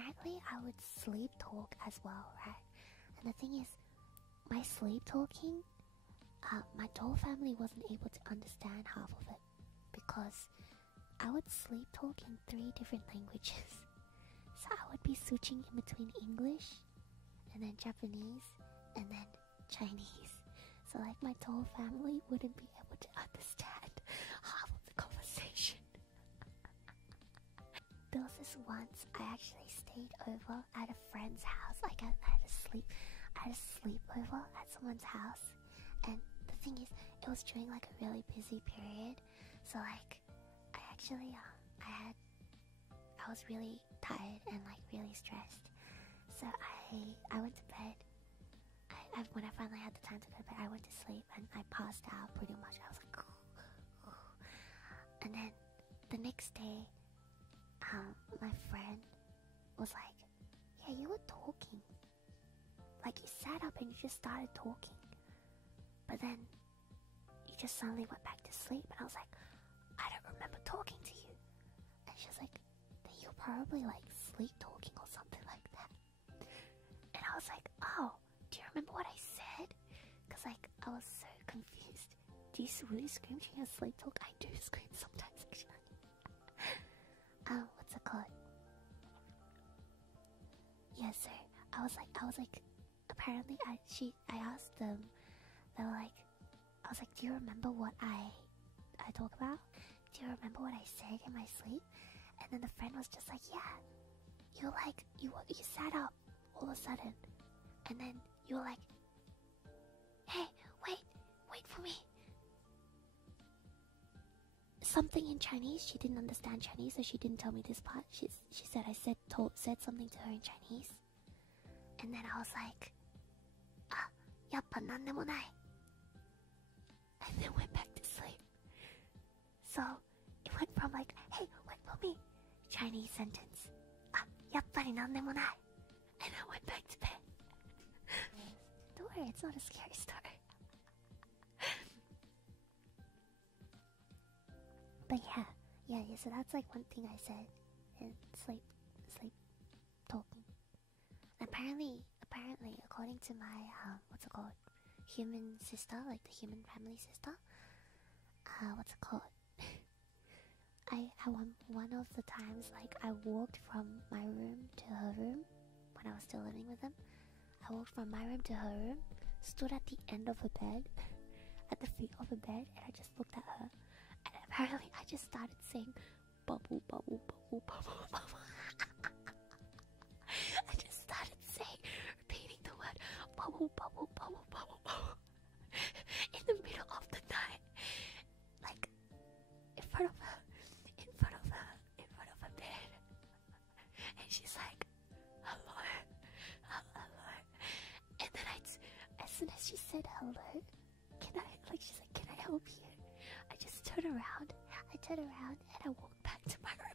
apparently I would sleep talk as well, right? And the thing is, my sleep talking, my whole family wasn't able to understand half of it because I would sleep talk in 3 different languages. So I would be switching in between English and then Japanese and then Chinese. So like my whole family wouldn't be able to understand half of the conversation. There was this once I actually stayed over at a friend's house. Like I had a sleepover at someone's house, and the thing is, it was during like a really busy period. So like, I actually I was really tired and like really stressed. So I went to bed. When I finally had the time to go to bed, I went to sleep and I passed out pretty much. I was like, and then the next day, my friend was like, yeah, you were talking. Like you sat up and you just started talking. But then you just suddenly went back to sleep. And I was like, I don't remember talking to you. And she was like, you're probably like sleep talking or something like that. And I was like, oh, do you remember what I said? Because like, I was so confused. Do you really scream during your sleep talk? I do scream sometimes actually. What's it called? Yeah, so I was like, apparently I asked them, they were like, I was like, do you remember what I talk about? Do you remember what I said in my sleep? And then the friend was just like, yeah, you sat up all of a sudden, and then you were like, hey, wait for me. Something in Chinese. She didn't understand Chinese, so she didn't tell me this part. She said I said something to her in Chinese, and then I was like, yappa nandemo nai, and then went back to sleep. So it went from like, hey, wait for me, Chinese sentence, yappari nandemo nai, and I went back to bed. Don't worry, it's not a scary story. But yeah, so that's like one thing I said in sleep talking. Apparently, according to my what's it called, human sister, like the human family sister, what's it called? I one of the times, like I walked from my room to her room when I was still living with them. I walked from my room to her room, stood at the end of the bed, at the feet of the bed, and I just looked at her. And apparently I just started saying bubble, bubble, bubble, bubble, bubble. I just started repeating the word bubble, bubble, bubble, bubble, bubble in the middle of the night. Like in front of her bed. And she's like, hello. And then as soon as she said hello, she's like, can I help you? I just turned around and I walked back to my room.